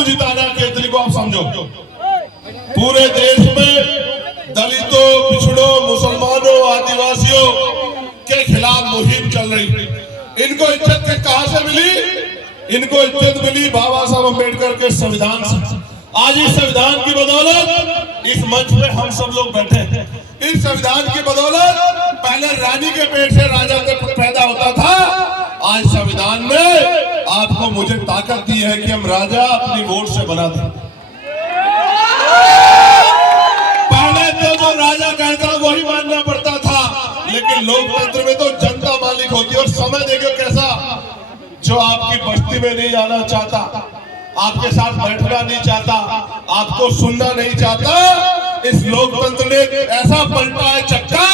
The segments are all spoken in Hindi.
क्यों जिताना केतली को आप समझो। पूरे देश में दलितों, पिछड़ों, मुसलमानों, आदिवासियों के खिलाफ मुहिम चल रही। इनको इज्जत कहां से मिली? इनको इज्जत मिली बाबा साहब अम्बेडकर के संविधान से। आज इस संविधान की बदौलत इस मंच पे हम सब लोग बैठे हैं। इस संविधान की बदौलत पहले रानी के पेट से राजा पैदा होता था, आज संविधान ने आपको मुझे ताकत दी है कि हम राजा अपनी वोट से बना दें। पहले तो जो राजा कहता वही मानना पड़ता था, लेकिन लोकतंत्र में तो जनता मालिक होती है। और समय देखो कैसा, जो आपकी बस्ती में नहीं आना चाहता, आपके साथ बैठना नहीं चाहता, आपको सुनना नहीं चाहता, इस लोकतंत्र ने ऐसा पलटा है चक्का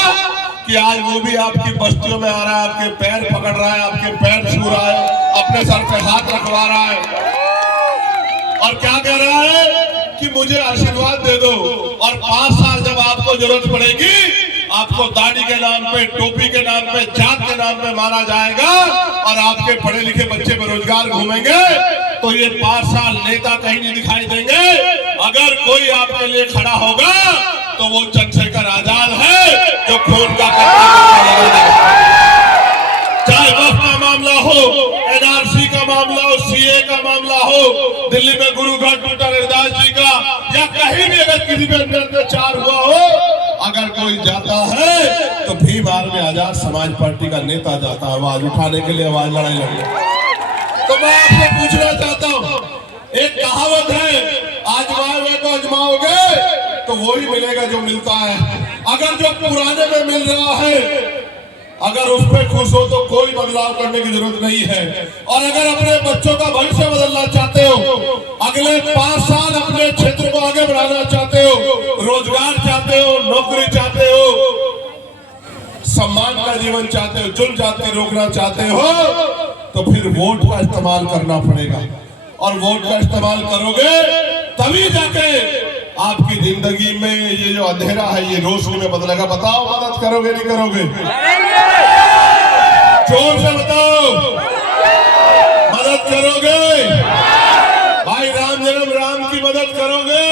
कि आज वो भी आपकी बस्तियों में आ रहा है, आपके पैर पकड़ रहा है, आपके पैर छू रहा है, अपने सर पे हाथ रखवा रहा है और क्या कह रहा है कि मुझे आशीर्वाद दे दो। और 5 साल जब आपको जरूरत पड़ेगी, आपको दाढ़ी के नाम पे, टोपी के नाम पे, जात के नाम पे मारा जाएगा और आपके पढ़े लिखे बच्चे बेरोजगार घूमेंगे, तो ये 5 साल नेता कहीं नहीं दिखाई देंगे। अगर कोई आपके लिए खड़ा होगा तो वो चंद्रशेखर आजाद है, जो खून का चाहे वक्फ का मामला हो, एनआरसी का मामला हो, सीए का मामला हो, दिल्ली में गुरु घाट टूटा रविदास जी का, या कहीं भी अगर किसी पे अत्याचार हुआ हो, अगर कोई जाता है तो भीम आर्मी आजाद समाज पार्टी का नेता जाता है आवाज उठाने के लिए, आवाज लड़ाई लड़ने। तो मैं आपसे पूछना चाहता हूँ, एक कहावत है, आजमाओगे तो आजमाओगे तो वही मिलेगा जो मिलता है। अगर जो पुराने में मिल रहा है, अगर उस पर खुश हो तो कोई बदलाव करने की जरूरत नहीं है। और अगर अपने बच्चों का भविष्य बदलना चाहते हो, अगले 5 साल अपने क्षेत्र को आगे बढ़ाना चाहते हो, रोजगार चाहते हो, नौकरी चाहते हो, सम्मान का जीवन चाहते हो, जुल्म जाति रोकना चाहते हो, तो फिर वोट का इस्तेमाल करना पड़ेगा। और वोट का इस्तेमाल करोगे तभी जाके आपकी जिंदगी में ये जो अंधेरा है ये रोशनी में बदलेगा। बताओ मदद करोगे नहीं करोगे? जोर से बताओ, मदद करोगे? भाई राम जन्म राम की मदद करोगे?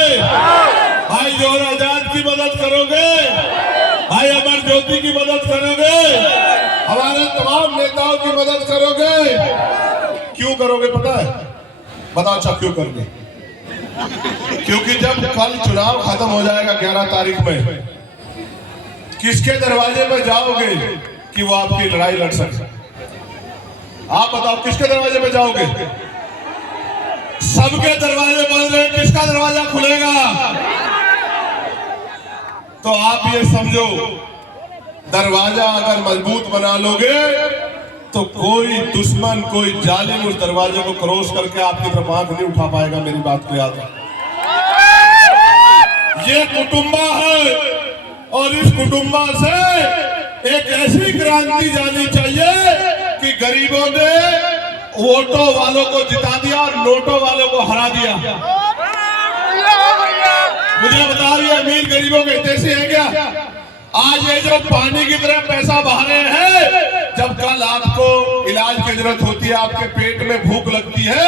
भाई जोहर आजाद की मदद करोगे? भाई अमर ज्योति की मदद करोगे? हमारे तमाम नेताओं की मदद करोगे? क्यों करोगे पता है? बताओ अच्छा क्यों करोगे? क्योंकि जब कल चुनाव खत्म हो जाएगा 11 तारीख में, किसके दरवाजे पे जाओगे कि वो आपकी लड़ाई लड़ सके? आप बताओ किसके दरवाजे पे जाओगे? सबके दरवाजे बंद रहे, किसका दरवाजा खुलेगा? तो आप ये समझो, दरवाजा अगर मजबूत बना लोगे तो कोई दुश्मन, कोई जालिम उस दरवाजे को क्रॉस करके आपकी तरफ आंख नहीं उठा पाएगा। मेरी बात को याद रखो। ये कुटुंबा है और इस कुटुंबा से एक ऐसी क्रांति जानी चाहिए कि गरीबों ने वोटों वालों को जिता दिया और नोटों वालों को हरा दिया। मुझे बताओ ये अमीर गरीबों के हितैषी है क्या? आज ये जो पानी की तरह पैसा बहा रहे हैं, जब कल आपको इलाज की जरूरत होती है, आपके पेट में भूख लगती है,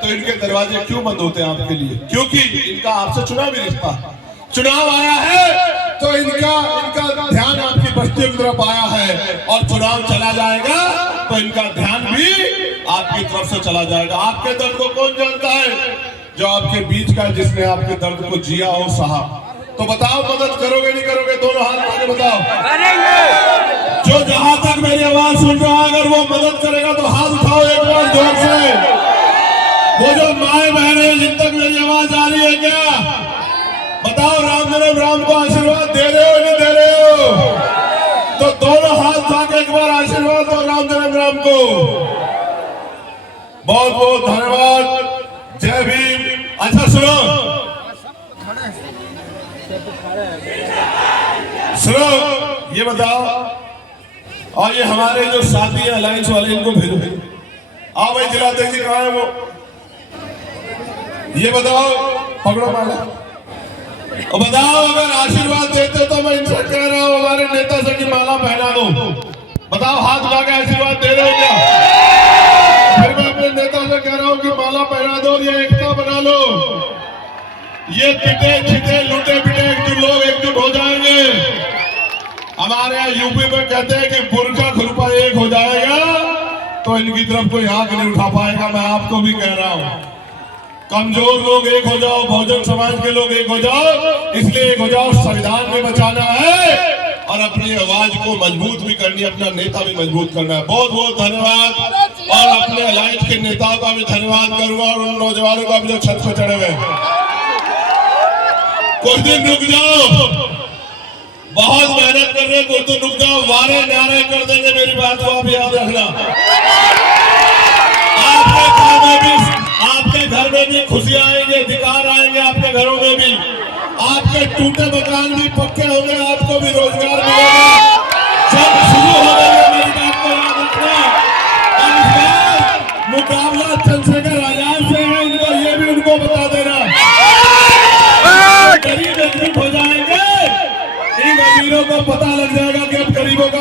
तो इनके दरवाजे क्यों बंद होते हैं आपके लिए? क्योंकि इनका आपसे चुनावी रिश्ता, चुनाव आया है तो इनका ध्यान आपकी बस्तियों की तरफ आया है, और चुनाव चला जाएगा तो इनका ध्यान भी आपकी तरफ से चला जाएगा। आपके दर्द को कौन जानता है? जो आपके बीच का, जिसने आपके दर्द को जिया हो, सहा। तो बताओ मदद करोगे नहीं करोगे? दोनों हाथ आगे बताओ। जो जहां तक मेरी आवाज सुन रहा है, अगर वो मदद करेगा तो हाथ उठाओ एक बार जोर से। वो जो माए बहने जिन तक मेरी आवाज आ रही है, क्या बताओ राम जन्म राम को आशीर्वाद दे रहे हो नहीं दे रहे हो? तो दोनों हाथ उठा के एक बार आशीर्वाद दो राम जन्म राम को। बहुत बहुत धन्यवाद। जय भीम। अच्छा सुनो सुनो, ये बताओ, और ये हमारे जो साथी है अलायंस वाले, इनको भेजो। आओ भाई, जिलाध्यक्ष जी कहाँ है वो? ये बताओ, पकड़ो माला और बताओ, अगर आशीर्वाद देते तो मैं इनसे कह रहा हूँ हमारे नेता से कि माला पहना दो। बताओ हाथ उठा के आशीर्वाद दे रहे हो क्या? फिर मैं अपने अपने नेता से कह रहा हूं कि माला पहना दो और ये एकता बना लो। ये पिटे छिटे लूटे पिटे लोग एकजुट हो जाएंगे। हमारे यहाँ यूपी में कहते हैं कि बुर्का खुरपा एक हो जाएगा तो इनकी तरफ कोई आंख नहीं उठा पाएगा। मैं आपको भी कह रहा हूं, कमजोर लोग एक हो जाओ, बहुजन समाज के लोग एक हो जाओ, इसलिए एक हो जाओ, संविधान में बचाना है और अपनी आवाज को मजबूत भी करनी है, अपना नेता भी मजबूत करना है। बहुत बहुत धन्यवाद और अपने अलायंस के नेताओं का भी धन्यवाद करूंगा और उन नौजवानों का भी जो छत पर चढ़े हुए। कुछ दिन रुक जाओ, बहुत मेहनत कर रहे, कुछ दिन रुक जाओ, वारे न्यारे कर देंगे। मेरी बात को आप याद रखना। आपके घर में भी खुशियां आएंगे, अधिकार आएंगे, आपके घरों में भी आपके टूटे मकान भी पक्के होंगे, आपको भी रोजगार मिलेगा। सब शुरू हो गया, मेरी बात को याद रखना। और इस बार मुकाबला चंद्रशेखर आजाद से है, इनको ये भी उनको बता देना। गरीब एकजुट हो जाएंगे, इन अमीरों को पता लग जाएगा कि अब गरीबों का